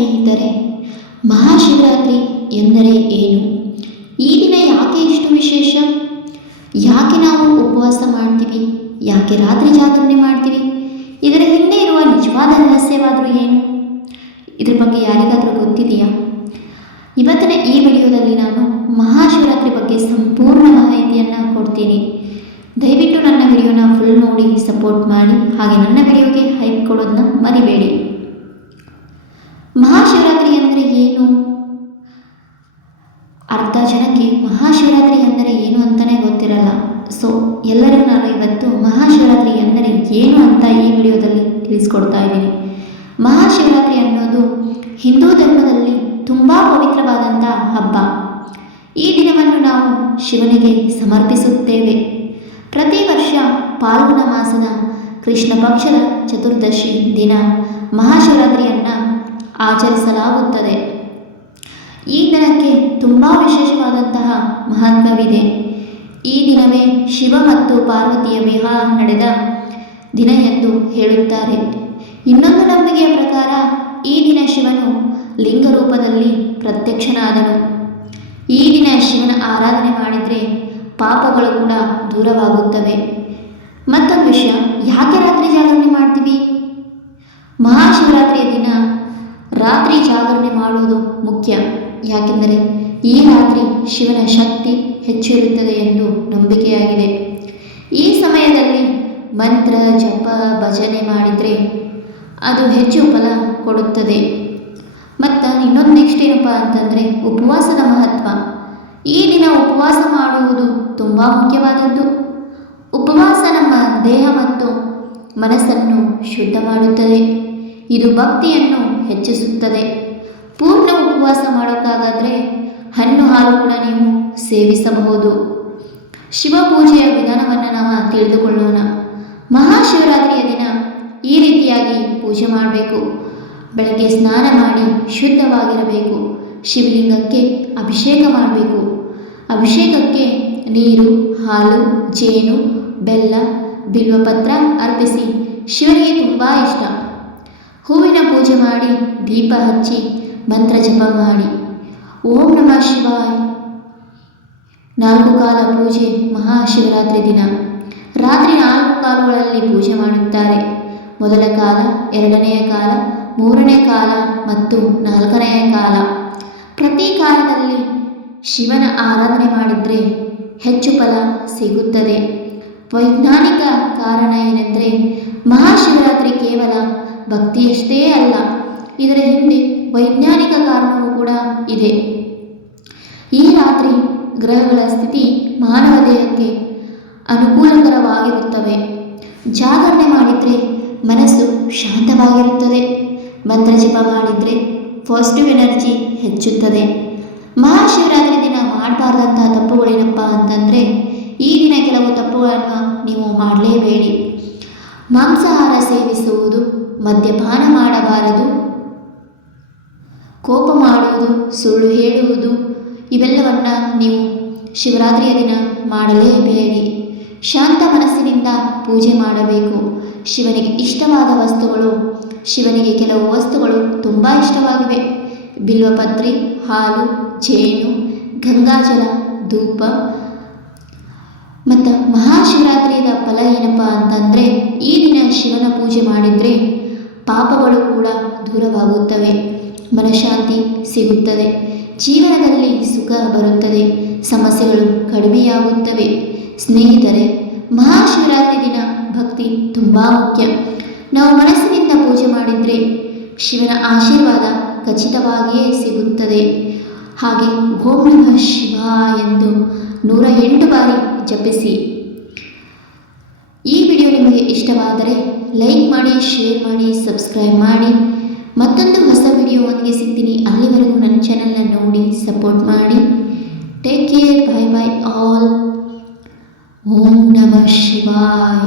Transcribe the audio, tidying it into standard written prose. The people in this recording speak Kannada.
ಸ್ನೇಹಿತರೆ, ಮಹಾಶಿವರಾತ್ರಿ ಎಂದರೆ ಏನು? ಈ ದಿನ ಯಾಕೆ ಇಷ್ಟು ವಿಶೇಷ? ಯಾಕೆ ನಾವು ಉಪವಾಸ ಮಾಡ್ತೀವಿ? ಯಾಕೆ ರಾತ್ರಿ ಜಾಗರಣೆ ಮಾಡ್ತೀವಿ? ಇದರ ಹಿಂದೆ ಇರುವ ನಿಜವಾದ ರಹಸ್ಯವಾದರೂ ಏನು? ಇದ್ರ ಬಗ್ಗೆ ಯಾರಿಗಾದರೂ ಗೊತ್ತಿದೆಯಾ? ಇವತ್ತಿನ ಈ ವಿಡಿಯೋದಲ್ಲಿ ನಾನು ಮಹಾಶಿವರಾತ್ರಿ ಬಗ್ಗೆ ಸಂಪೂರ್ಣ ಮಾಹಿತಿಯನ್ನು ಕೊಡ್ತೀನಿ. ದಯವಿಟ್ಟು ನನ್ನ ವಿಡಿಯೋನ ಫುಲ್ ನೋಡಿ ಸಪೋರ್ಟ್ ಮಾಡಿ, ಹಾಗೆ ನನ್ನ ವಿಡಿಯೋಗೆ ಹೈಪ್ ಕೊಡೋದನ್ನ ಮರಿಬೇಡಿ. ಮಹಾಶಿವರಾತ್ರಿ ಅಂದರೆ ಏನು? ಅರ್ಧ ಜನಕ್ಕೆ ಮಹಾಶಿವರಾತ್ರಿ ಅಂದರೆ ಏನು ಅಂತಲೇ ಗೊತ್ತಿರಲ್ಲ. ಸೊ ಎಲ್ಲರೂ ನಾನು ಇವತ್ತು ಮಹಾಶಿವರಾತ್ರಿ ಎಂದರೆ ಏನು ಅಂತ ಈ ವಿಡಿಯೋದಲ್ಲಿ ತಿಳಿಸ್ಕೊಡ್ತಾ ಇದ್ದೀನಿ. ಮಹಾಶಿವರಾತ್ರಿ ಅನ್ನೋದು ಹಿಂದೂ ಧರ್ಮದಲ್ಲಿ ತುಂಬ ಪವಿತ್ರವಾದಂಥ ಹಬ್ಬ. ಈ ದಿನವನ್ನು ನಾವು ಶಿವನಿಗೆ ಸಮರ್ಪಿಸುತ್ತೇವೆ. ಪ್ರತಿ ವರ್ಷ ಫಾಲ್ಗುಣ ಮಾಸದ ಕೃಷ್ಣ ಪಕ್ಷದ ಚತುರ್ದಶಿ ದಿನ ಮಹಾಶಿವರಾತ್ರಿಯನ್ನು ಆಚರಿಸಲಾಗುತ್ತದೆ. ಈ ದಿನಕ್ಕೆ ತುಂಬ ವಿಶೇಷವಾದಂತಹ ಮಹತ್ವವಿದೆ. ಈ ದಿನವೇ ಶಿವ ಮತ್ತು ಪಾರ್ವತಿಯ ವಿವಾಹ ನಡೆದ ದಿನ ಎಂದು ಹೇಳುತ್ತಾರೆ. ಇನ್ನೊಂದು ನಂಬಿಕೆಯ ಪ್ರಕಾರ ಈ ದಿನ ಶಿವನು ಲಿಂಗ ರೂಪದಲ್ಲಿ ಪ್ರತ್ಯಕ್ಷನಾದನು. ಈ ದಿನ ಶಿವನ ಆರಾಧನೆ ಮಾಡಿದರೆ ಪಾಪಗಳು ಕೂಡ ದೂರವಾಗುತ್ತವೆ. ಮತ್ತೊಂದು ವಿಷಯ, ಯಾಕೆ ರಾತ್ರಿ ಜಾಗರಣೆ ಮಾಡ್ತೀವಿ? ಮಹಾಶಿವರಾತ್ರಿಯ ದಿನ ರಾತ್ರಿ ಜಾಗರಣೆ ಮಾಡುವುದು ಮುಖ್ಯ. ಯಾಕೆಂದರೆ ಈ ರಾತ್ರಿ ಶಿವನ ಶಕ್ತಿ ಹೆಚ್ಚಿರುತ್ತದೆ ಎಂದು ನಂಬಿಕೆಯಾಗಿದೆ. ಈ ಸಮಯದಲ್ಲಿ ಮಂತ್ರ ಜಪ ಭಜನೆ ಮಾಡಿದರೆ ಅದು ಹೆಚ್ಚು ಫಲ ಕೊಡುತ್ತದೆ. ಮತ್ತು ಇನ್ನೊಂದು ನೆಕ್ಸ್ಟ್ ಏನಪ್ಪ ಅಂತಂದರೆ ಉಪವಾಸದ ಮಹತ್ವ. ಈ ದಿನ ಉಪವಾಸ ಮಾಡುವುದು ತುಂಬ ಮುಖ್ಯವಾದದ್ದು. ಉಪವಾಸ ನಮ್ಮ ದೇಹ ಮತ್ತು ಮನಸ್ಸನ್ನು ಶುದ್ಧ ಮಾಡುತ್ತದೆ. ಇದು ಭಕ್ತಿಯನ್ನು ಹೆಚ್ಚಿಸುತ್ತದೆ. ಪೂರ್ಣ ಉಪವಾಸ ಮಾಡೋಕ್ಕಾಗಾದರೆ ಹಣ್ಣು ಹಾಲು ಕೂಡ ನೀವು ಸೇವಿಸಬಹುದು. ಶಿವ ಪೂಜೆಯ ವಿಧಾನವನ್ನು ನಾವು ತಿಳಿದುಕೊಳ್ಳೋಣ. ಮಹಾಶಿವರಾತ್ರಿಯ ದಿನ ಈ ರೀತಿಯಾಗಿ ಪೂಜೆ ಮಾಡಬೇಕು. ಬೆಳಗ್ಗೆ ಸ್ನಾನ ಮಾಡಿ ಶುದ್ಧವಾಗಿರಬೇಕು. ಶಿವಲಿಂಗಕ್ಕೆ ಅಭಿಷೇಕ ಮಾಡಬೇಕು. ಅಭಿಷೇಕಕ್ಕೆ ನೀರು, ಹಾಲು, ಜೇನು, ಬೆಲ್ಲ, ಬಿಲ್ವಪತ್ರ ಅರ್ಪಿಸಿ ಶಿವನಿಗೆ ತುಂಬ ಇಷ್ಟ. ಹೂವಿನ ಪೂಜೆ ಮಾಡಿ ದೀಪ ಹಚ್ಚಿ ಮಂತ್ರ ಜಪ ಮಾಡಿ. ಓಂ ನಮಃ ಶಿವಾಯ 4 ಕಾಲ ಪೂಜೆ ಮಹಾಶಿವರಾತ್ರಿ ದಿನ. ರಾತ್ರಿ 4 ಕಾಲಗಳಲ್ಲಿ ಪೂಜೆ ಮಾಡುತ್ತಾರೆ. ಮೊದಲ ಕಾಲ, 2ನೆಯ ಕಾಲ, 3ನೇ ಕಾಲ ಮತ್ತು 4ನೆಯ ಕಾಲ. ಪ್ರತಿ ಕಾಲದಲ್ಲಿ ಶಿವನ ಆರಾಧನೆ ಮಾಡಿದರೆ ಹೆಚ್ಚು ಫಲ ಸಿಗುತ್ತದೆ. ವೈಜ್ಞಾನಿಕ ಕಾರಣ ಏನೆಂದರೆ ಮಹಾಶಿವರಾತ್ರಿ ಕೇವಲ ಭಕ್ತಿಯಷ್ಟೇ ಅಲ್ಲ, ಇದರ ಹಿಂದೆ ವೈಜ್ಞಾನಿಕ ಕಾರಣವೂ ಕೂಡ ಇದೆ. ಈ ರಾತ್ರಿ ಗ್ರಹಗಳ ಸ್ಥಿತಿ ಮಾನವ ದೇಹಕ್ಕೆ ಅನುಕೂಲಕರವಾಗಿರುತ್ತವೆ. ಜಾಗರಣೆ ಮಾಡಿದರೆ ಮನಸ್ಸು ಶಾಂತವಾಗಿರುತ್ತದೆ. ಮಂತ್ರ ಜಪ ಮಾಡಿದರೆ ಪಾಸಿಟಿವ್ ಎನರ್ಜಿ ಹೆಚ್ಚುತ್ತದೆ. ಮಹಾಶಿವರಾತ್ರಿ ದಿನ ಮಾಡಬಾರ್ದಂತಹ ತಪ್ಪುಗಳೇನಪ್ಪ ಅಂತಂದರೆ, ಈ ದಿನ ಕೆಲವು ತಪ್ಪುಗಳನ್ನು ನೀವು ಮಾಡಲೇಬೇಡಿ. ಮಾಂಸಾಹಾರ ಸೇವಿಸುವುದು, ಮದ್ಯಪಾನ ಮಾಡಬಾರದು, ಕೋಪ ಮಾಡುವುದು, ಸುಳ್ಳು ಹೇಳುವುದು, ಇವೆಲ್ಲವನ್ನು ನೀವು ಶಿವರಾತ್ರಿಯ ದಿನ ಮಾಡಲೇಬೇಡಿ. ಶಾಂತ ಮನಸ್ಸಿನಿಂದ ಪೂಜೆ ಮಾಡಬೇಕು. ಶಿವನಿಗೆ ಇಷ್ಟವಾದ ವಸ್ತುಗಳು, ಶಿವನಿಗೆ ಕೆಲವು ವಸ್ತುಗಳು ತುಂಬ ಇಷ್ಟವಾಗಿವೆ. ಬಿಲ್ವಪತ್ರೆ, ಹಾಲು, ಜೇನು, ಗಂಗಾಜಲ, ಧೂಪ. ಮತ್ತು ಮಹಾಶಿವರಾತ್ರಿಯ ಫಲ ಏನಪ್ಪ ಅಂತಂದರೆ, ಈ ದಿನ ಶಿವನ ಪೂಜೆ ಮಾಡಿದರೆ ಪಾಪಗಳು ಕೂಡ ದೂರವಾಗುತ್ತವೆ, ಮನಃಶಾಂತಿ ಸಿಗುತ್ತದೆ, ಜೀವನದಲ್ಲಿ ಸುಖ ಬರುತ್ತದೆ, ಸಮಸ್ಯೆಗಳು ಕಡಿಮೆಯಾಗುತ್ತವೆ. ಸ್ನೇಹಿತರೆ, ಮಹಾಶಿವರಾತ್ರಿ ದಿನ ಭಕ್ತಿ ತುಂಬ ಮುಖ್ಯ. ನಾವು ಮನಸ್ಸಿನಿಂದ ಪೂಜೆ ಮಾಡಿದರೆ ಶಿವನ ಆಶೀರ್ವಾದ ಖಚಿತವಾಗಿಯೇ ಸಿಗುತ್ತದೆ. ಹಾಗೆ ಓಂ ನಮಃ ಶಿವಾಯ ಎಂದು 108 ಬಾರಿ ಜಪಿಸಿ. ಈ ವಿಡಿಯೋ ನಿಮಗೆ ಇಷ್ಟವಾದರೆ ಲೈಕ್ ಮಾಡಿ, ಶೇರ್ ಮಾಡಿ, ಸಬ್ಸ್ಕ್ರೈಬ್ ಮಾಡಿ. ಮತ್ತೊಂದು ಹೊಸ ವಿಡಿಯೋವೊಂದಿಗೆ ಸಿಗ್ತೀನಿ. ಅಲ್ಲಿವರೆಗೂ ನನ್ನ ಚಾನಲ್ನ ನೋಡಿ ಸಪೋರ್ಟ್ ಮಾಡಿ. Take care. Bye bye all. ಓಂ ನಮಃ ಶಿವಾಯ.